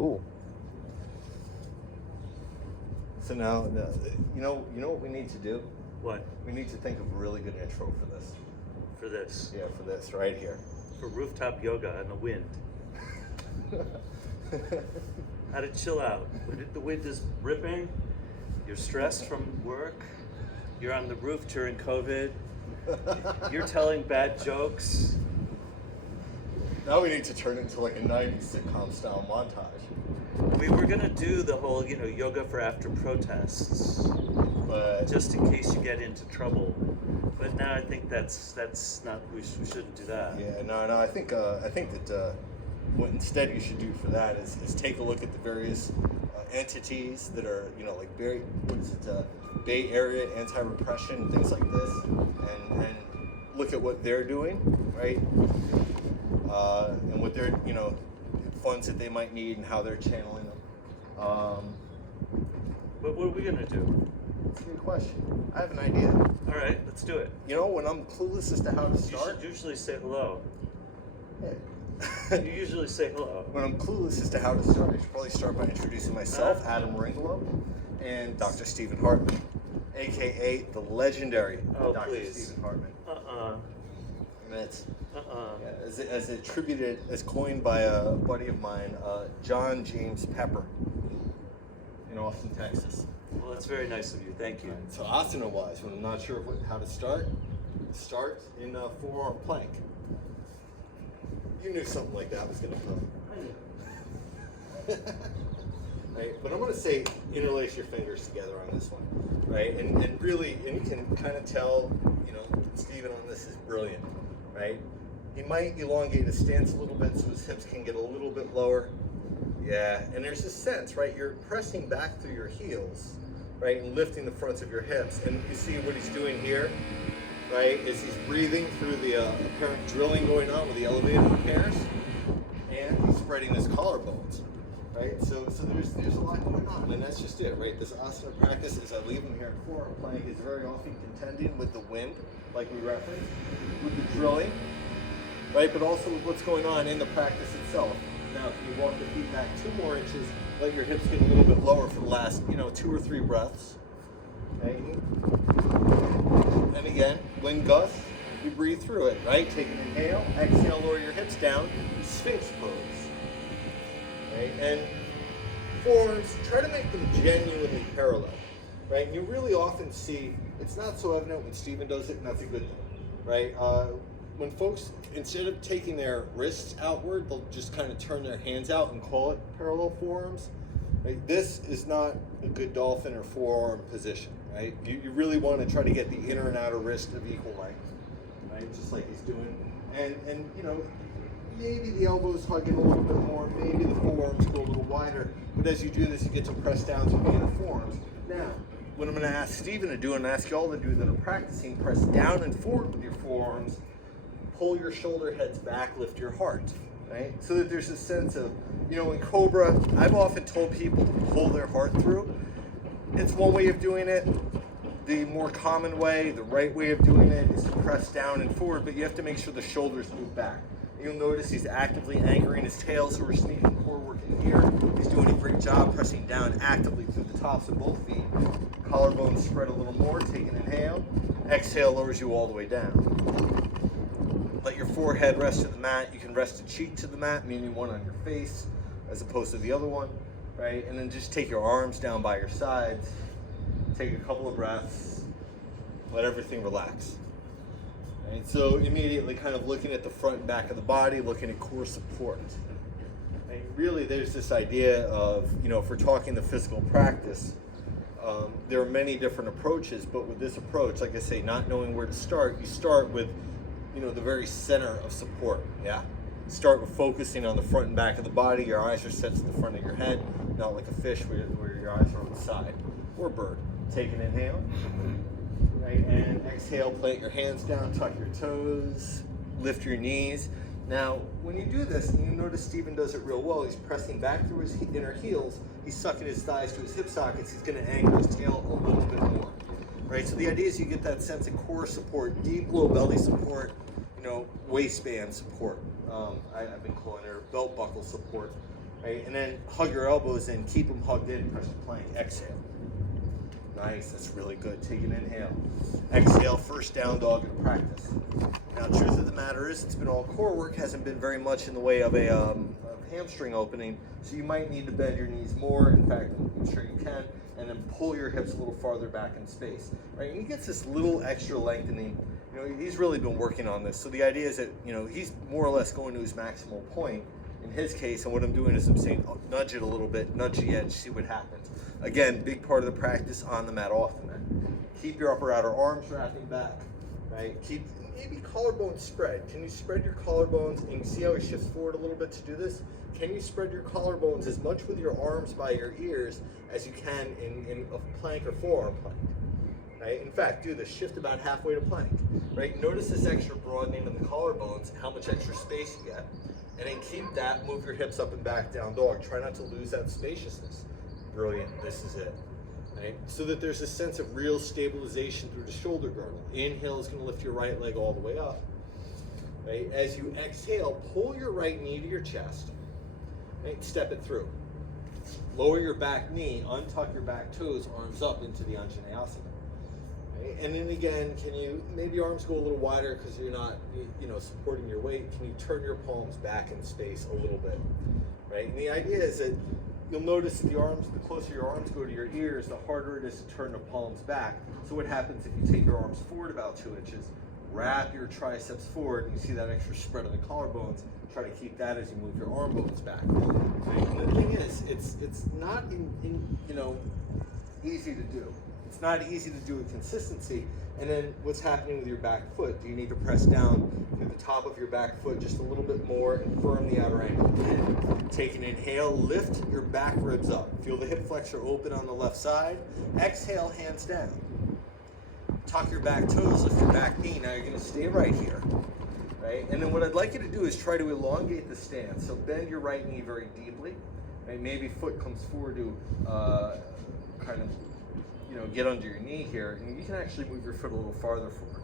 Cool. So now, you know what we need to do? What? We need to think of a really good intro for this. For this? Yeah, for this right here. For rooftop yoga in the wind. How to chill out. When the wind is ripping, you're stressed from work, you're on the roof during COVID, you're telling bad jokes. Now we need to turn it into like a 90s sitcom style montage. We were gonna do the whole, yoga for after protests, But just in case you get into trouble. But now I think that's not. We shouldn't do that. yeah, no, I think that what instead you should do for that is take a look at the various entities that are, like Bay Area anti-repression, things like this, and look at what they're doing, right? And what they're, funds that they might need and how they're channeling them. But what are we gonna do? That's a good question. I have an idea. All right, let's do it. When I'm clueless as to how to You start, should usually say hello. yeah. You usually say hello. When I'm clueless as to how to start, I should probably start by introducing myself, Adam Meringolo, and Dr. Stephen Hartman, aka the legendary Dr. Please. Stephen Hartman. And it's Yeah, as attributed, as coined by a buddy of mine, John James Pepper, in Austin, Texas. Well, that's very nice of you. Thank you. So asana-wise, when I'm not sure how to start in a forearm plank. You knew something like that was going to come. Right? But I'm going to say interlace your fingers together on this one, right? And really, you can kind of tell, Stephen on this is brilliant, right? He might elongate his stance a little bit so his hips can get a little bit lower. Yeah, and there's this sense, right? You're pressing back through your heels, right? And lifting the fronts of your hips. And you see what he's doing here, right? Is he's breathing through the apparent drilling going on with the elevated repairs. And he's spreading his collarbones, right? So there's a lot going on, and that's just it, right? This asana practice, as I leave him here in forearm plank, is very often contending with the wind, like we referenced, with the drilling, right? But also with what's going on in the practice itself. Now, if you walk the feet back 2 more inches, let your hips get a little bit lower for the last, 2 or 3 breaths. Okay? And again, wind gust, you breathe through it, right? Take an inhale, exhale, lower your hips down, Sphinx pose. Right? And forearms, try to make them genuinely parallel, right? And you really often see, it's not so evident when Stephen does it, and that's a good thing, right? When folks, instead of taking their wrists outward, they'll just kind of turn their hands out and call it parallel forearms. Right? This is not a good dolphin or forearm position, right? You really want to try to get the inner and outer wrist of equal length, right? Just like he's doing. And maybe the elbows hug in a little bit more, maybe the forearms go a little wider, but as you do this, you get to press down through the inner forearms. Now, what I'm going to ask Stephen to do and ask y'all to do that are practicing, press down and forward with your forearms, pull your shoulder heads back, lift your heart, right? So that there's a sense of, in Cobra, I've often told people to pull their heart through. It's one way of doing it. The more common way, the right way of doing it is to press down and forward, but you have to make sure the shoulders move back. You'll notice he's actively anchoring his tail, so we're sneaking core work in here. He's doing a great job pressing down actively through the tops of both feet. Collarbones spread a little more, take an inhale. Exhale lowers you all the way down. Let your forehead rest to the mat. You can rest a cheek to the mat, meaning one on your face, as opposed to the other one, right? And then just take your arms down by your sides. Take a couple of breaths. Let everything relax. Right? So immediately kind of looking at the front and back of the body, looking at core support. Right? Really, there's this idea of, if we're talking the physical practice, there are many different approaches, but with this approach, like I say, not knowing where to start, you start with the very center of support, yeah? Start with focusing on the front and back of the body. Your eyes are set to the front of your head, not like a fish where your eyes are on the side, or a bird. Take an inhale, right? And exhale, plant your hands down, tuck your toes, lift your knees. Now, when you do this, and you notice Stephen does it real well, he's pressing back through his inner heels, he's sucking his thighs to his hip sockets, he's gonna anchor his tail a little bit more, right? So the idea is you get that sense of core support, deep low belly support, waistband support. I've been calling it belt buckle support. right? And then hug your elbows in, keep them hugged in, press the plank, exhale. Nice, that's really good. Take an inhale. Exhale, first down dog in practice. Now, truth of the matter is, it's been all core work, hasn't been very much in the way of a hamstring opening, so you might need to bend your knees more. In fact, I'm sure you can, and then pull your hips a little farther back in space, right? And he gets this little extra lengthening. You know, he's really been working on this. So the idea is that, you know, he's more or less going to his maximal point in his case, and what I'm doing is I'm saying, oh, nudge it a little bit, nudge the edge, see what happens. Again, big part of the practice on the mat, off the mat. Keep your upper outer arms wrapping back, right? Keep maybe collarbones spread. Can you spread your collarbones? And you see how he shifts forward a little bit to do this? Can you spread your collarbones as much with your arms by your ears as you can in a plank or forearm plank? Right? In fact, do this. Shift about halfway to plank. Right? Notice this extra broadening of the collarbones, how much extra space you get. And then keep that. Move your hips up and back, down dog. Try not to lose that spaciousness. Brilliant. This is it. Right? So that there's a sense of real stabilization through the shoulder girdle. Inhale is going to lift your right leg all the way up. Right? As you exhale, pull your right knee to your chest. Right? Step it through. Lower your back knee, untuck your back toes, arms up into the Anjaneyasana. Right? And then again, can you, maybe arms go a little wider because you're not, supporting your weight. Can you turn your palms back in space a little bit? Right? And the idea is that you'll notice that the closer your arms go to your ears, the harder it is to turn the palms back. So what happens if you take your arms forward about 2 inches, wrap your triceps forward, and you see that extra spread of the collarbones, try to keep that as you move your arm bones back. Right? And the thing is, it's not easy to do. It's not easy to do with consistency. And then what's happening with your back foot? Do you need to press down through the top of your back foot just a little bit more and firm the outer ankle? Take an inhale, lift your back ribs up. Feel the hip flexor open on the left side. Exhale, hands down. Tuck your back toes, lift your back knee. Now you're going to stay right here. Right? And then what I'd like you to do is try to elongate the stance. So bend your right knee very deeply. Right? Maybe foot comes forward to get under your knee here, and you can actually move your foot a little farther forward.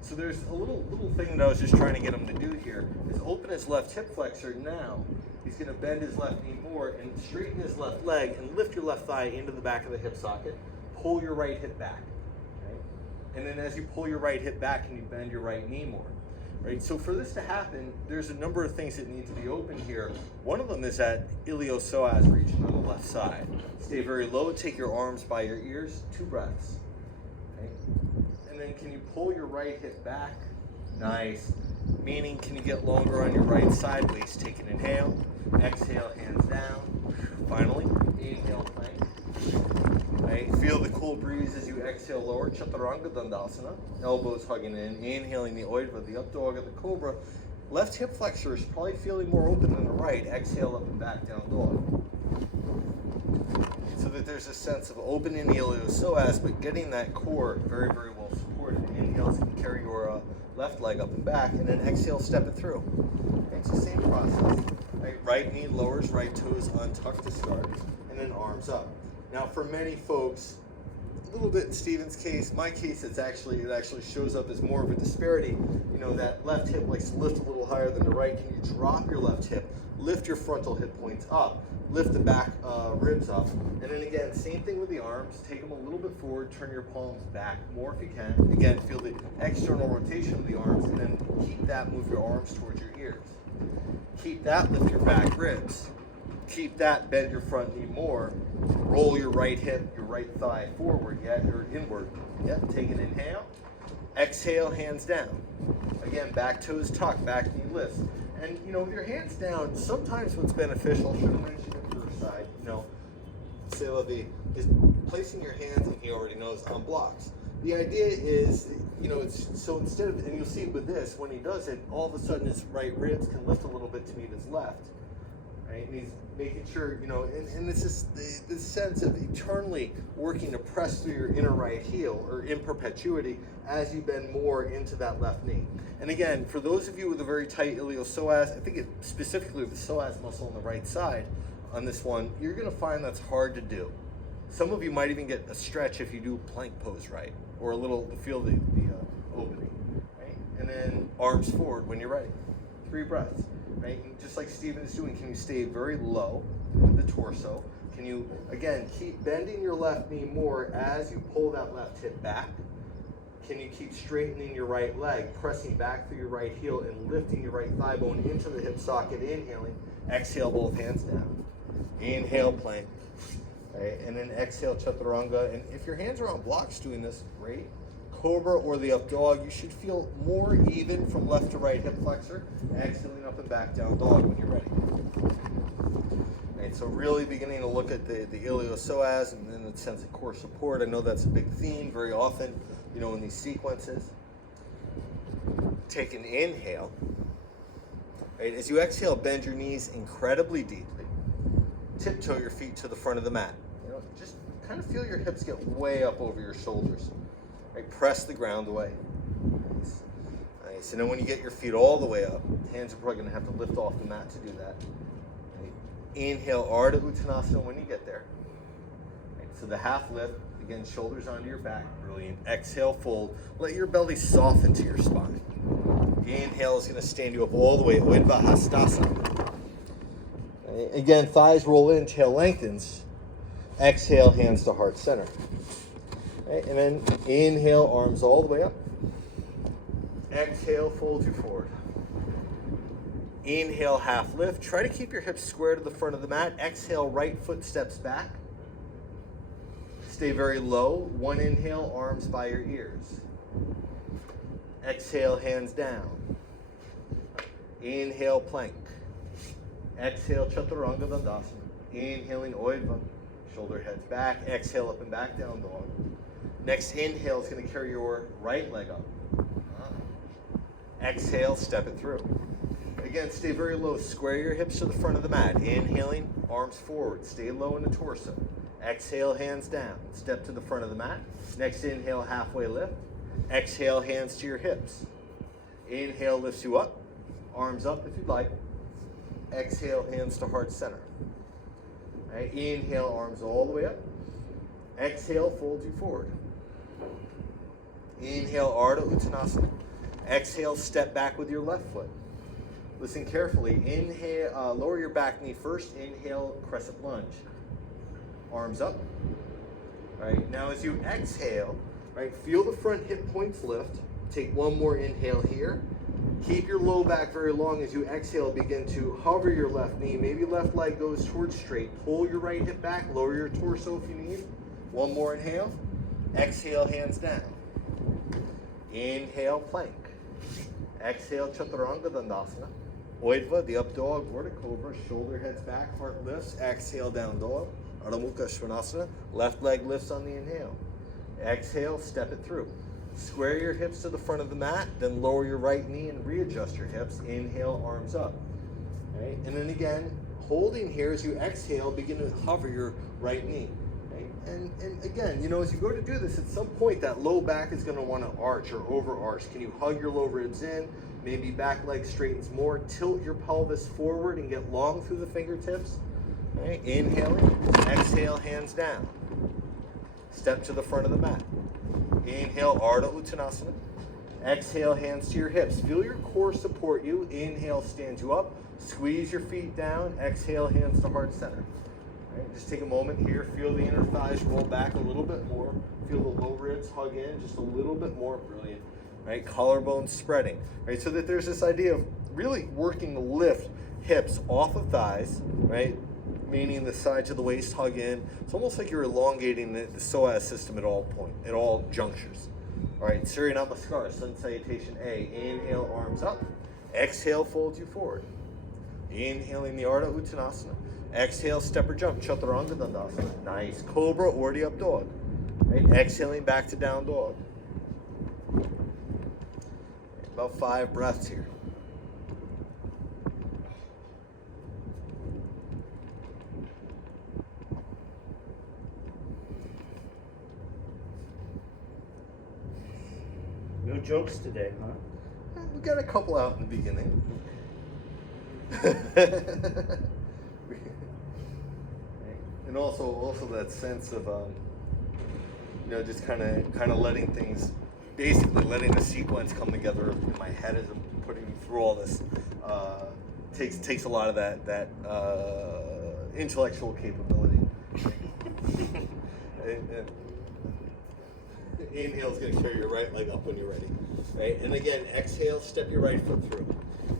So there's a little thing that I was just trying to get him to do here is open his left hip flexor. Now he's going to bend his left knee more and straighten his left leg and lift your left thigh into the back of the hip socket. Pull your right hip back. Right? And then as you pull your right hip back, can you bend your right knee more? Right? So for this to happen, there's a number of things that need to be open here. One of them is that iliopsoas region on the left side. Stay very low, take your arms by your ears, 2 breaths. Okay? And then can you pull your right hip back? Nice. Meaning, can you get longer on your right side waist? Take an inhale, exhale, hands down. Finally, inhale, plank. Right? Feel the cool breeze as you exhale lower, Chaturanga Dandasana. Elbows hugging in, inhaling the Oidva, the up dog of the cobra. Left hip flexor is probably feeling more open than the right. Exhale up and back, down dog. So that there's a sense of opening the iliopsoas, but getting that core very, very well supported. Inhale, so you can carry your left leg up and back, and then exhale, step it through. It's the same process. Right knee lowers, right toes untucked to start, and then arms up. Now, for many folks, a little bit in Steven's case, my case, it actually shows up as more of a disparity. That left hip likes to lift a little higher than the right. Can you drop your left hip, lift your frontal hip points up, lift the back ribs up, and then again, same thing with the arms. Take them a little bit forward, turn your palms back more if you can. Again, feel the external rotation of the arms, and then keep that, move your arms towards your ears. Keep that, lift your back ribs. Keep that, bend your front knee more. Roll your right hip, your right thigh forward, or inward. Take an inhale. Exhale, hands down. Again, back toes tucked, back knee lifts. And, with your hands down, sometimes what's beneficial, should have mentioned it first side, c'est la vie, is placing your hands, and he already knows, on blocks. The idea is, so instead of, and you'll see with this, when he does it, all of a sudden his right ribs can lift a little bit to meet his left. Right? And he's making sure, and this is this sense of eternally working to press through your inner right heel, or in perpetuity, as you bend more into that left knee. And again, for those of you with a very tight iliopsoas, I think it's specifically the psoas muscle on the right side on this one, you're going to find that's hard to do. Some of you might even get a stretch if you do plank pose right, or a little, feel the opening. Right? And then arms forward when you're ready. 3 breaths, right? And just like Steven is doing, can you stay very low with the torso? Can you, again, keep bending your left knee more as you pull that left hip back? Can you keep straightening your right leg, pressing back through your right heel and lifting your right thigh bone into the hip socket, inhaling, exhale both hands down. Inhale, plank. Okay, and then exhale, chaturanga. And if your hands are on blocks doing this, great. Cobra or the up dog, you should feel more even from left to right hip flexor. Exhaling up and back down dog when you're ready. Right, so really beginning to look at the iliopsoas and then the sense of core support. I know that's a big theme very often, you know, in these sequences. Take an inhale. Right, as you exhale, bend your knees incredibly deeply. Tiptoe your feet to the front of the mat. You know, just kind of feel your hips get way up over your shoulders. Right, press the ground away. Nice. Nice. And then when you get your feet all the way up, hands are probably going to have to lift off the mat to do that. Right. Inhale, Ardha Uttanasana when you get there. Right, so the half lift, again, shoulders onto your back. Brilliant. Exhale, fold. Let your belly soften to your spine. Inhale is going to stand you up all the way. Udva Hastasana. Right. Again, thighs roll in, tail lengthens. Exhale, hands to heart center. Right, and then inhale, arms all the way up. Exhale, fold you forward. Inhale, half lift. Try to keep your hips square to the front of the mat. Exhale, right foot steps back. Stay very low. One inhale, arms by your ears. Exhale, hands down. Inhale, plank. Exhale, chaturanga dandasana. Inhaling, Udva. Shoulder heads back. Exhale, up and back, down dog. Next inhale is going to carry your right leg up. Exhale, step it through. Again, stay very low. Square your hips to the front of the mat. Inhaling, arms forward. Stay low in the torso. Exhale, hands down. Step to the front of the mat. Next inhale, halfway lift. Exhale, hands to your hips. Inhale lifts you up. Arms up if you'd like. Exhale, hands to heart center. Right, inhale, arms all the way up. Exhale, fold you forward. Inhale, Ardha Uttanasana. Exhale, step back with your left foot. Listen carefully. Inhale, lower your back knee first. Inhale, crescent lunge. Arms up. Right, now as you exhale, right, feel the front hip points lift. Take one more inhale here. Keep your low back very long. As you exhale, begin to hover your left knee. Maybe left leg goes towards straight. Pull your right hip back. Lower your torso if you need. One more inhale. Exhale, hands down. Inhale, plank. Exhale, chaturanga dandasana. Udva, the up dog, or the cobra. Shoulder heads back, heart lifts. Exhale, down dog. Ardha Mukha Svanasana. Left leg lifts on the inhale. Exhale, step it through. Square your hips to the front of the mat, then lower your right knee and readjust your hips. Inhale, arms up. Right? And then again, holding here as you exhale, begin to hover your right knee. Right? And again, you know, as you go to do this, at some point that low back is going to want to arch or over arch. Can you hug your low ribs in? Maybe back leg straightens more. Tilt your pelvis forward and get long through the fingertips. Right? Inhaling, exhale, hands down. Step to the front of the mat. Inhale, Ardha Uttanasana. Exhale, hands to your hips. Feel your core support you. Inhale, stand you up. Squeeze your feet down. Exhale, hands to heart center. Right, just take a moment here. Feel the inner thighs roll back a little bit more. Feel the low ribs hug in just a little bit more. Brilliant. Right, collarbones spreading. Right, so that there's this idea of really working to lift hips off of thighs. Right, meaning the sides of the waist hug in. It's almost like you're elongating the psoas system at all junctures. All right, Surya Namaskar, Sun Salutation A. Inhale, arms up. Exhale, fold you forward. Inhaling the Ardha Uttanasana. Exhale, step or jump, Chaturanga Dandasana. Nice. Cobra or the up dog. Right, exhaling back to down dog. About 5 breaths here. No jokes today, huh? We got a couple out in the beginning. And also that sense of you know, just kind of letting things, basically letting the sequence come together in my head as I'm putting through all this. takes a lot of that intellectual capability. and inhale is going to carry your right leg up when you're ready, right? And again, exhale, step your right foot through,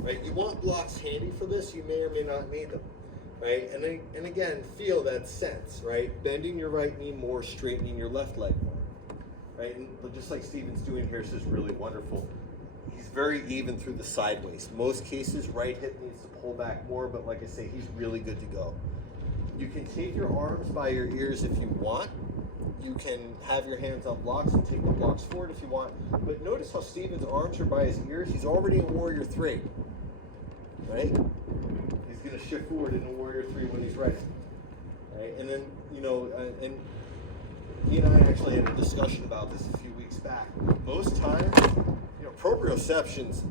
right? You want blocks handy for this. You may or may not need them, right? And again, feel that sense, right? Bending your right knee more, straightening your left leg more, right? And just like Steven's doing here, this is really wonderful. He's very even through the sideways. Most cases, right hip needs to pull back more, but like I say, he's really good to go. You can take your arms by your ears if you want. You can have your hands on blocks and take the blocks forward if you want. But notice how Steven's arms are by his ears. He's already in Warrior 3, right? He's going to shift forward into Warrior 3 when he's ready, right? And then, and he and I actually had a discussion about this a few weeks back. Most times, proprioception's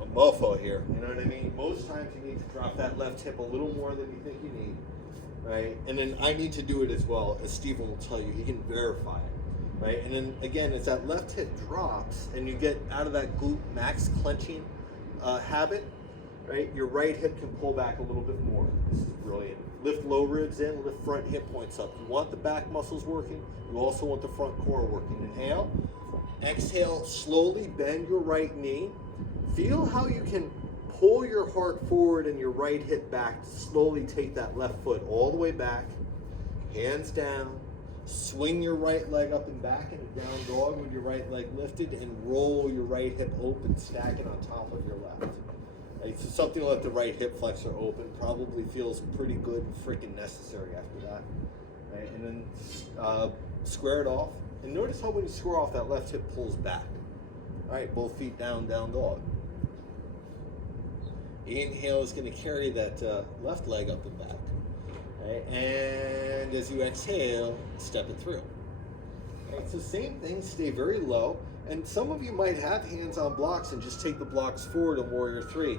a mofo here, you know what I mean? Most times you need to drop that left hip a little more than you think you need, right? And then I need to do it as well, as Stephen will tell you. He can verify it, right? And then again, as that left hip drops and you get out of that glute max clenching habit, right? Your right hip can pull back a little bit more. This is brilliant. Lift low ribs in, lift front hip points up. You want the back muscles working, you also want the front core working. Inhale. Exhale, slowly bend your right knee. Feel how you can pull your heart forward and your right hip back to slowly take that left foot all the way back. Hands down. Swing your right leg up and back in a down dog with your right leg lifted and roll your right hip open, stack it on top of your left. Right, so something like the right hip flexor open probably feels pretty good and freaking necessary after that. Right, and then square it off. And notice how when you square off, that left hip pulls back. All right, both feet down, down dog. Inhale is going to carry that left leg up and back. Right, and as you exhale, step it through. Right, so same thing, stay very low. And some of you might have hands on blocks and just take the blocks forward in Warrior 3.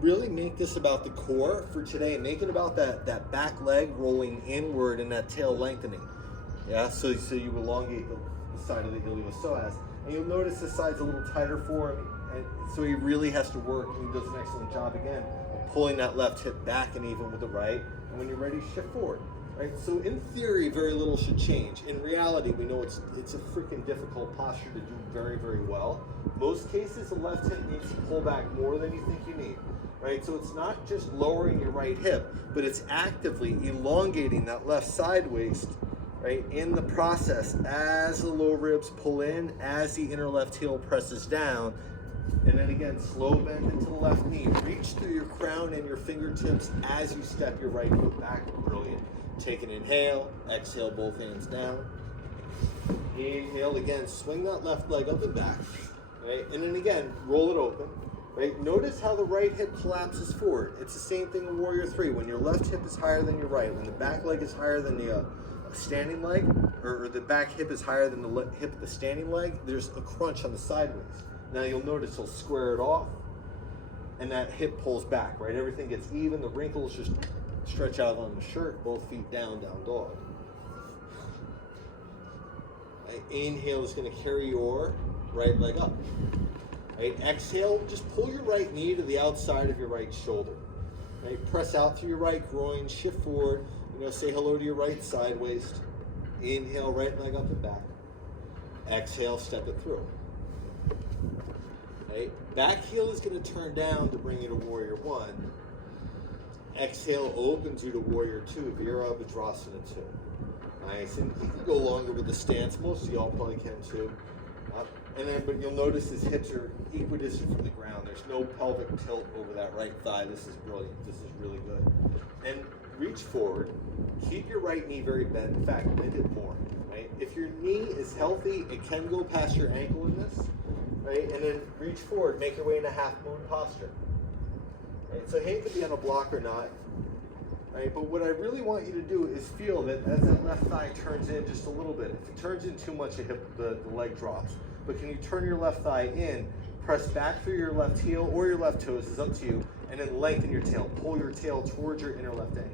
Really make this about the core for today. Make it about that back leg rolling inward and that tail lengthening. Yeah, so you elongate the side of the iliopsoas. And you'll notice this side's a little tighter for him, and so he really has to work, and he does an excellent job again of pulling that left hip back and even with the right. And when you're ready, shift forward. Right? So in theory, very little should change. In reality, we know it's a freaking difficult posture to do very, very well. Most cases, the left hip needs to pull back more than you think you need. Right? So it's not just lowering your right hip, but it's actively elongating that left side waist, right, in the process as the low ribs pull in, as the inner left heel presses down. And then again, slow bend into the left knee. Reach through your crown and your fingertips as you step your right foot back. Brilliant. Take an inhale, exhale, both hands down. Inhale again, swing that left leg up and back, right? And then again, roll it open, right? Notice how the right hip collapses forward. It's the same thing in Warrior 3. When your left hip is higher than your right, when the back leg is higher than the standing leg, or the back hip is higher than the hip of the standing leg, there's a crunch on the sideways. Now you'll notice he'll square it off, and that hip pulls back, right? Everything gets even, the wrinkles just stretch out on the shirt, both feet down, down dog. Right, inhale is going to carry your right leg up. Right, exhale, just pull your right knee to the outside of your right shoulder. Right, press out through your right groin, shift forward, say hello to your right side waist. Inhale, right leg up and back. Exhale, step it through. Right, back heel is going to turn down to bring you to Warrior 1. Exhale opens you to Warrior 2, Virabhadrasana 2. Nice, and you can go longer with the stance. Most of y'all probably can too. But you'll notice his hips are equidistant from the ground. There's no pelvic tilt over that right thigh. This is brilliant. This is really good. And reach forward. Keep your right knee very bent. In fact, bend it more. Right? If your knee is healthy, it can go past your ankle in this. Right? And then reach forward. Make your way in a half moon posture. Right? So hey, could be on a block or not. Right? But what I really want you to do is feel that as that left thigh turns in just a little bit. If it turns in too much, the leg drops. But can you turn your left thigh in, press back through your left heel or your left toes, is up to you, and then lengthen your tail. Pull your tail towards your inner left ankle.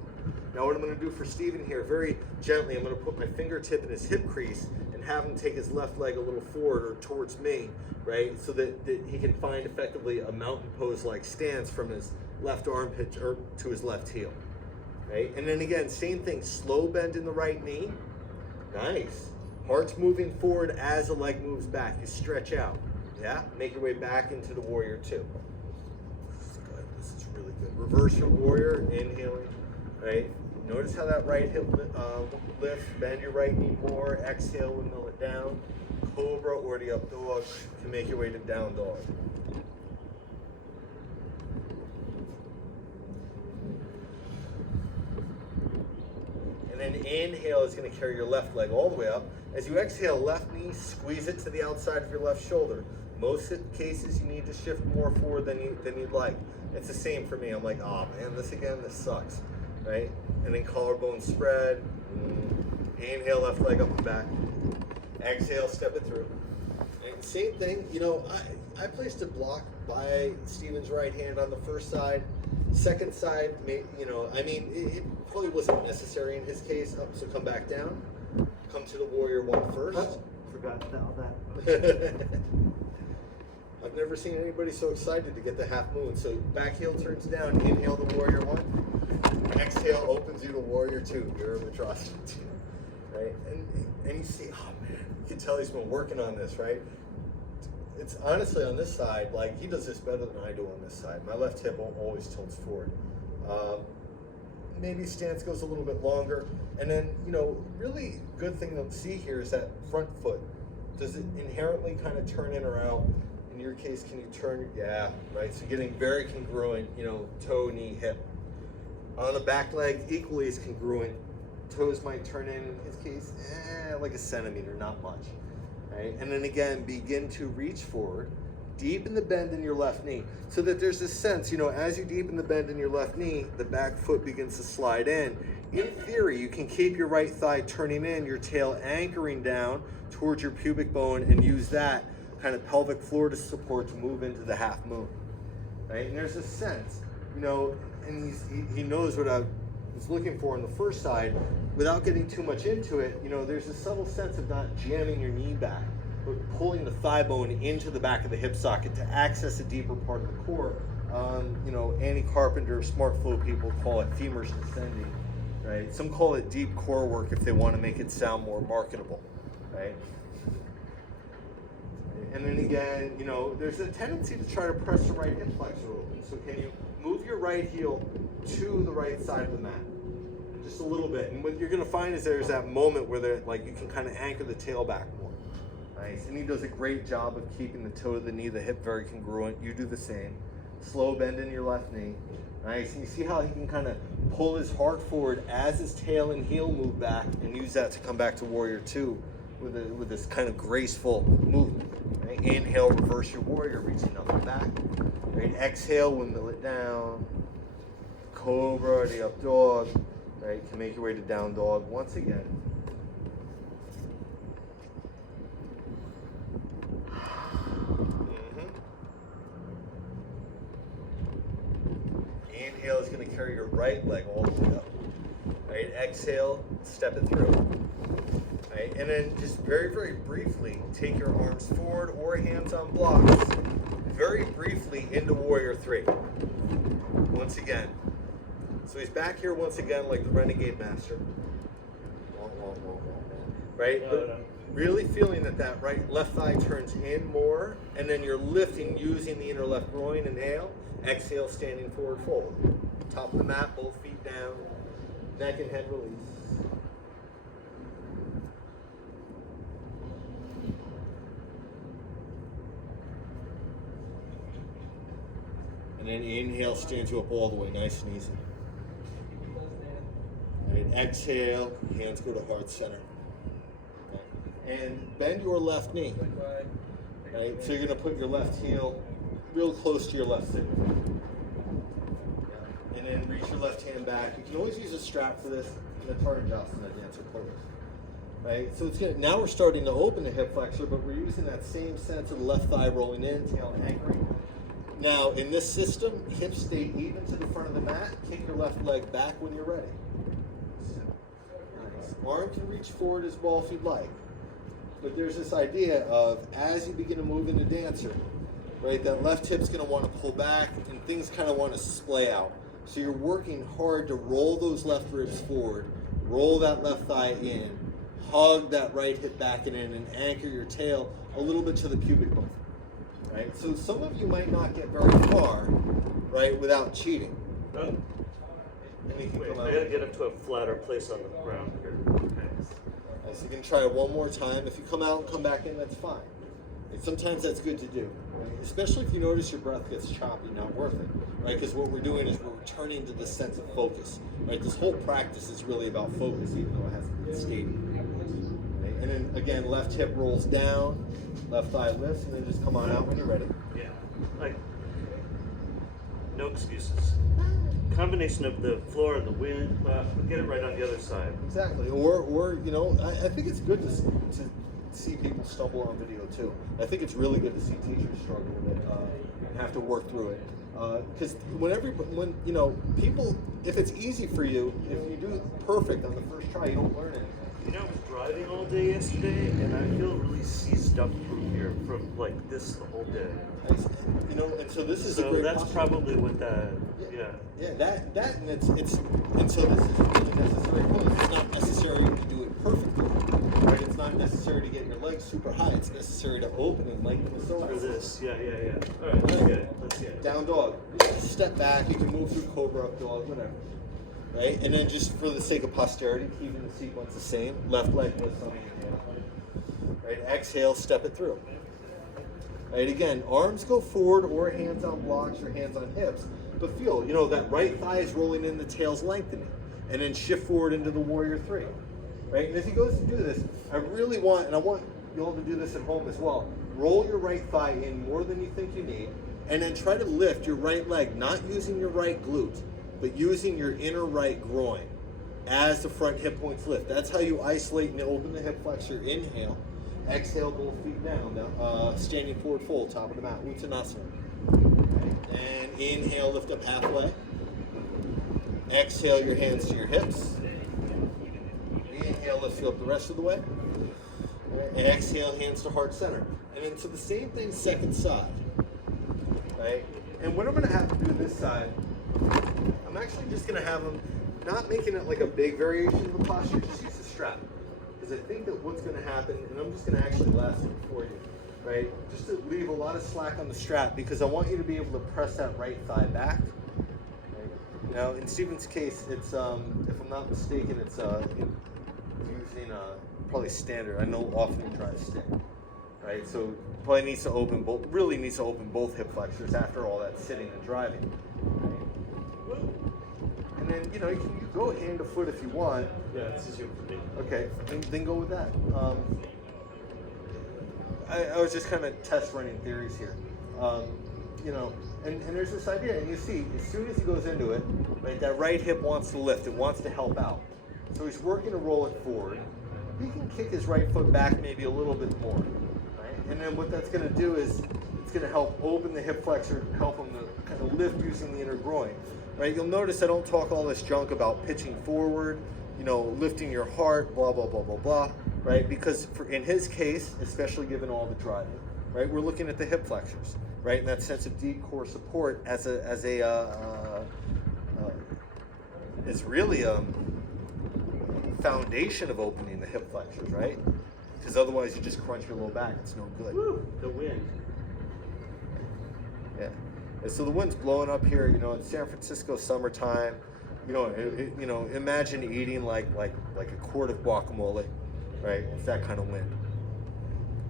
Now what I'm going to do for Steven here, very gently, I'm going to put my fingertip in his hip crease, and and have him take his left leg a little forward or towards me, right? So that he can find effectively a mountain pose-like stance from his left armpit or to his left heel, right? And then again, same thing, slow bend in the right knee. Nice. Heart's moving forward as the leg moves back. You stretch out, yeah? Make your way back into the warrior two. This is good, this is really good. Reverse your warrior, inhaling, right? Notice how that right hip lifts, bend your right knee more, exhale, windmill it down. Cobra or the up dog to make your way to down dog. And then inhale is going to carry your left leg all the way up. As you exhale, left knee, squeeze it to the outside of your left shoulder. Most cases you need to shift more forward than you'd like. It's the same for me. I'm like, oh man, this sucks, right? And then collarbone spread. Inhale, left leg up and back. Exhale, step it through. And same thing, you know, I placed a block by Steven's right hand on the first side. Second side, you know, I mean, it probably wasn't necessary in his case. So come back down. Come to the warrior one first. Forgot all that. I've never seen anybody so excited to get the half moon. So back heel turns down, inhale the warrior one. Exhale opens you to warrior two, your Virtuosity two, right? And you see, oh man, you can tell he's been working on this, right? It's honestly on this side, like he does this better than I do on this side. My left hip always tilts forward. Maybe stance goes a little bit longer. And then, you know, really good thing to see here is that front foot. Does it inherently kind of turn in or out? In your case, can you turn? Yeah, right? So getting very congruent, you know, toe, knee, hip. On the back leg, equally as congruent. Toes might turn in his case, like a centimeter, not much. Right? And then again, begin to reach forward, deepen the bend in your left knee, so that there's this sense, you know, as you deepen the bend in your left knee, the back foot begins to slide in. In theory, you can keep your right thigh turning in, your tail anchoring down towards your pubic bone, and use that kind of pelvic floor to support to move into the half moon. Right? And there's a sense, you know, and he knows what I was looking for on the first side. Without getting too much into it, you know, there's a subtle sense of not jamming your knee back, but pulling the thigh bone into the back of the hip socket to access a deeper part of the core. You know, Annie Carpenter, smart flow people call it femurs descending, right? Some call it deep core work if they want to make it sound more marketable, right? And then again, you know, there's a tendency to try to press the right hip flexor open. So can you move your right heel to the right side of the mat? Just a little bit. And what you're going to find is there's that moment where like you can kind of anchor the tail back more. Nice. And he does a great job of keeping the toe to the knee, the hip very congruent. You do the same. Slow bend in your left knee. Nice. And you see how he can kind of pull his heart forward as his tail and heel move back and use that to come back to warrior two with this kind of graceful movement. Right? Inhale, reverse your warrior, reaching up and back. Right? Exhale, windmill it down. Cobra, the up dog. Right? You can make your way to down dog once again. Inhale is going to carry your right leg all the way up. Right? Exhale, step it through. Right? And then just very, very briefly, take your arms forward or hands on blocks. Very briefly into warrior three. Once again. So he's back here once again like the Renegade Master. Right? But really feeling that left thigh turns in more, and then you're lifting using the inner left groin. Inhale. Exhale, standing forward fold. Top of the mat, both feet down. Neck and head release. And then inhale, stands you up all the way, nice and easy. Right, exhale, hands go to heart center. Right. And bend your left knee. Right, so you're going to put your left heel real close to your left hip. And then reach your left hand back. You can always use a strap for this in the Tartajasana dancer pose. Right, so it's now we're starting to open the hip flexor, but we're using that same sense of the left thigh rolling in, tail anchoring. Now, in this system, hips stay even to the front of the mat. Kick your left leg back when you're ready. Nice. Arm can reach forward as well if you'd like. But there's this idea of as you begin to move into dancer, right, that left hip's going to want to pull back and things kind of want to splay out. So you're working hard to roll those left ribs forward, roll that left thigh in, hug that right hip back and in, and anchor your tail a little bit to the pubic bone, right? So some of you might not get very far, right, without cheating. Oh. And you can Wait, come I out. gotta get up to a flatter place on the ground here. Okay. So you can try it one more time. If you come out and come back in, that's fine. And sometimes that's good to do, right? Especially if you notice your breath gets choppy, not worth it, right? Because what we're doing is we're returning to this sense of focus, right? This whole practice is really about focus, even though it hasn't been stated. Right? And then again, left hip rolls down, left thigh lifts, and then just come on out when you're ready. Yeah. Like, no excuses. Combination of the floor and the wind, get it right on the other side. Exactly. Or you know, I think it's good to see people stumble on video too. I think it's really good to see teachers struggle with it and have to work through it. Because when you know, people, if it's easy for you, if you do it perfect on the first try, you don't learn anything. You know, I was driving all day yesterday, and I feel really seized up from here, from like this the whole day. You know, and so this is a So great that's posture. probably what that, yeah. Yeah, that and it's and so this is really necessary. It's not necessary to do it perfectly, right? It's not necessary to get your legs super high. It's necessary to open and lengthen the For psoas. this, yeah. All right, let's get it. Let's get it. Down dog. Step back. You can move through cobra up dog, whatever. Right, and then just for the sake of posterity, keeping the sequence the same. Left leg lifts on the inhale. Right, exhale, step it through. Right, again, arms go forward or hands on blocks or hands on hips. But feel, you know, that right thigh is rolling in, the tail's lengthening. And then shift forward into the warrior three. Right, and as he goes to do this, I really want, and I want you all to do this at home as well, roll your right thigh in more than you think you need, and then try to lift your right leg, not using your right glute, but using your inner right groin as the front hip points lift. That's how you isolate and open the hip flexor. Inhale. Exhale, both feet down. Standing forward fold, top of the mat. Uttanasana. And inhale, lift up halfway. Exhale, your hands to your hips. Inhale, lift you up the rest of the way. And exhale, hands to heart center. And then so the same thing, second side. Right? And what I'm going to have to do this side, I'm actually just going to have them, not making it like a big variation of the posture, just use the strap. Because I think that what's going to happen, and I'm just going to actually lasso it for you, right? Just to leave a lot of slack on the strap, because I want you to be able to press that right thigh back. Right? Now, in Stephen's case, it's, if I'm not mistaken, it's using probably standard. I know often he tries stick, right? So probably needs to open both, really needs to open both hip flexors after all that sitting and driving. Right? And then, you know, you go hand to foot if you want. Yeah, this is your for me. Okay, then go with that. I was just kind of test running theories here. You know, and there's this idea, and you see, as soon as he goes into it, right, that right hip wants to lift, it wants to help out. So he's working to roll it forward. He can kick his right foot back maybe a little bit more, right? And then what that's going to do is it's going to help open the hip flexor, help him to kind of lift using the inner groin, right? You'll notice I don't talk all this junk about pitching forward, you know, lifting your heart, blah, blah, blah, blah, blah, right? Because in his case, especially given all the driving, right, we're looking at the hip flexors, right? And that sense of deep core support is really foundation of opening the hip flexors, right? Because otherwise you just crunch your low back. It's no good. Woo, the wind. Yeah. And so the wind's blowing up here. You know, it's San Francisco summertime. You know, imagine eating like a quart of guacamole, right? It's that kind of wind.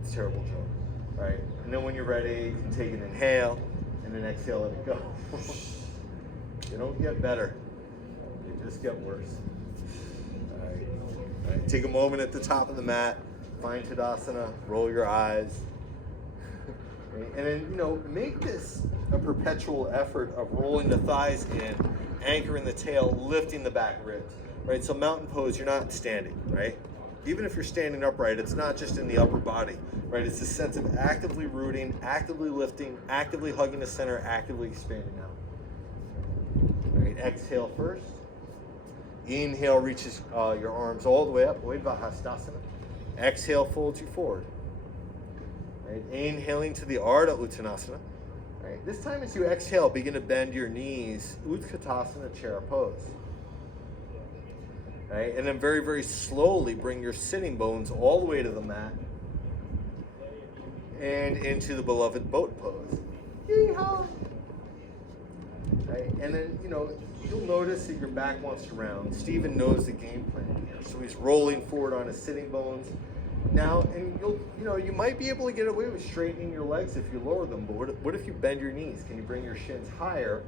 It's a terrible joke, right? And then when you're ready, you can take an inhale and then exhale, let it go. You don't get better. You just get worse. All right. Take a moment at the top of the mat, find Tadasana, roll your eyes. Okay. And then, you know, make this a perpetual effort of rolling the thighs in, anchoring the tail, lifting the back ribs, right? So mountain pose, you're not standing, right? Even if you're standing upright, it's not just in the upper body, right? It's a sense of actively rooting, actively lifting, actively hugging the center, actively expanding out. All right, exhale first. Inhale reaches your arms all the way up, Uddhva Hastasana. Exhale, folds you forward. Right? Inhaling to the Ardha Uttanasana. Right? This time as you exhale, begin to bend your knees, Utkatasana, chair pose. Right? And then very, very slowly bring your sitting bones all the way to the mat and into the beloved boat pose. Yee-haw! Right? And then, you'll notice that your back wants to round. Stephen knows the game plan here. So he's rolling forward on his sitting bones. Now, and you might be able to get away with straightening your legs if you lower them, but what if you bend your knees? Can you bring your shins higher,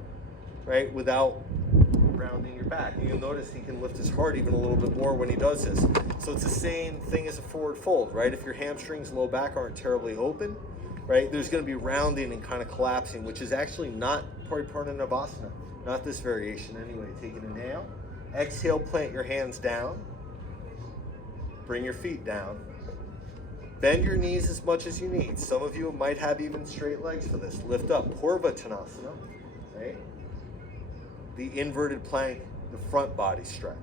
right, without rounding your back? And you'll notice he can lift his heart even a little bit more when he does this. So it's the same thing as a forward fold, right? If your hamstrings, low back aren't terribly open, right, there's going to be rounding and kind of collapsing, which is actually not Pariparna-Navasana, not this variation anyway. Take an inhale. Exhale, plant your hands down. Bring your feet down. Bend your knees as much as you need. Some of you might have even straight legs for this. Lift up, Purvattanasana, right? The inverted plank, the front body stretch,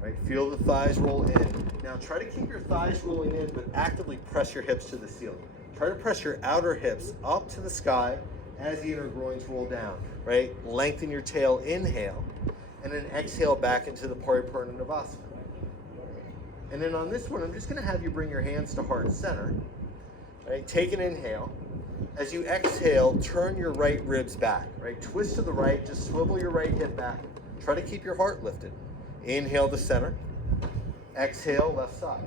right? Feel the thighs roll in. Now try to keep your thighs rolling in, but actively press your hips to the ceiling. Try to press your outer hips up to the sky as the inner groins roll down, right? Lengthen your tail, inhale, and then exhale back into the Pariparna-Navasana. And then on this one, I'm just going to have you bring your hands to heart center. Right? Take an inhale. As you exhale, turn your right ribs back. Right? Twist to the right. Just swivel your right hip back. Try to keep your heart lifted. Inhale to center. Exhale, left side.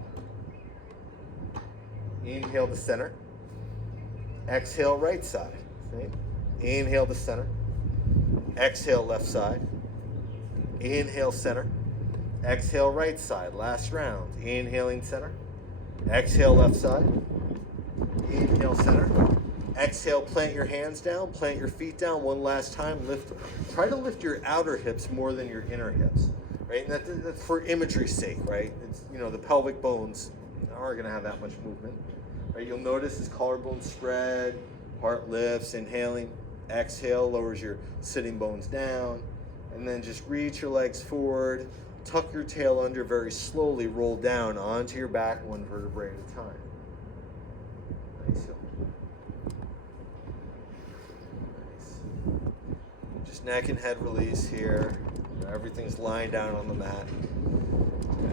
Inhale to center. Exhale, right side. Right? Inhale to center. Exhale, left side. Inhale, center. Exhale, right side. Last round. Inhaling center. Exhale, left side. Inhale, center. Exhale, plant your hands down. Plant your feet down one last time. Try to lift your outer hips more than your inner hips. Right? And that's for imagery's sake, right? It's, the pelvic bones aren't going to have that much movement. Right? You'll notice his collarbones spread. Heart lifts. Inhaling. Exhale, lowers your sitting bones down. And then just reach your legs forward. Tuck your tail under very slowly, roll down onto your back one vertebrae at a time. Nice. Nice. Just neck and head release here. Everything's lying down on the mat.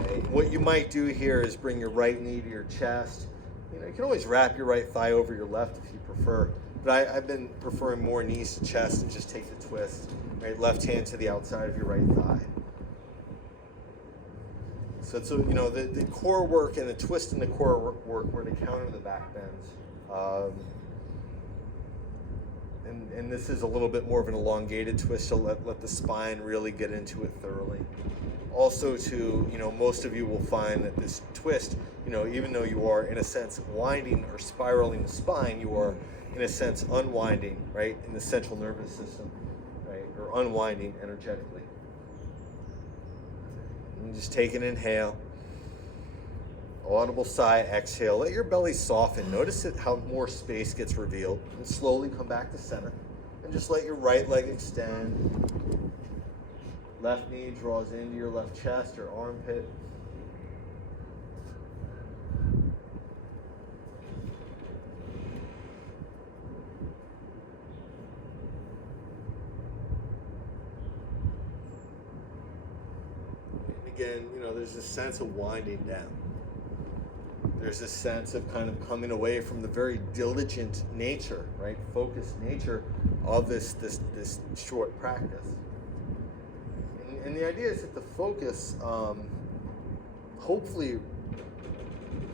Okay. What you might do here is bring your right knee to your chest. You can always wrap your right thigh over your left if you prefer, but I've been preferring more knees to chest and just take the twist. Right, left hand to the outside of your right thigh. So the core work and the twist in the core work were to counter the back bends. And this is a little bit more of an elongated twist to let the spine really get into it thoroughly. Also most of you will find that this twist, even though you are in a sense winding or spiraling the spine, you are in a sense unwinding, right, in the central nervous system, right, or unwinding energetically. And just take an inhale, audible sigh, exhale. Let your belly soften. Notice how more space gets revealed. And slowly come back to center. And just let your right leg extend. Left knee draws into your left chest or armpit. Again, there's this sense of winding down. There's this sense of kind of coming away from the very diligent nature, right, focused nature of this short practice. And the idea is that the focus, hopefully,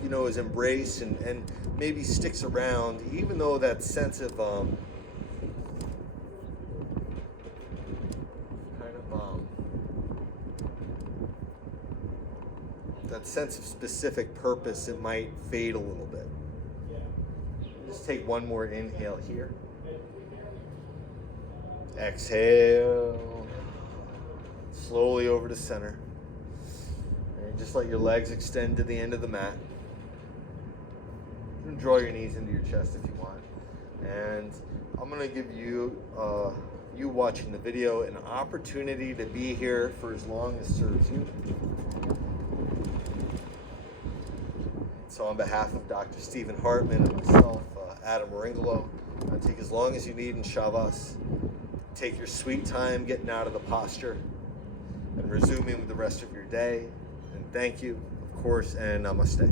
is embraced and maybe sticks around, even though that sense of that sense of specific purpose, it might fade a little bit. Just take one more inhale here. Exhale. Slowly over to center. And just let your legs extend to the end of the mat. You can draw your knees into your chest if you want. And I'm going to give you, you watching the video, an opportunity to be here for as long as serves you. So on behalf of Dr. Stephen Hartman and myself, Adam Meringolo, take as long as you need in Shavas. Take your sweet time getting out of the posture and resuming with the rest of your day. And thank you, of course, and namaste.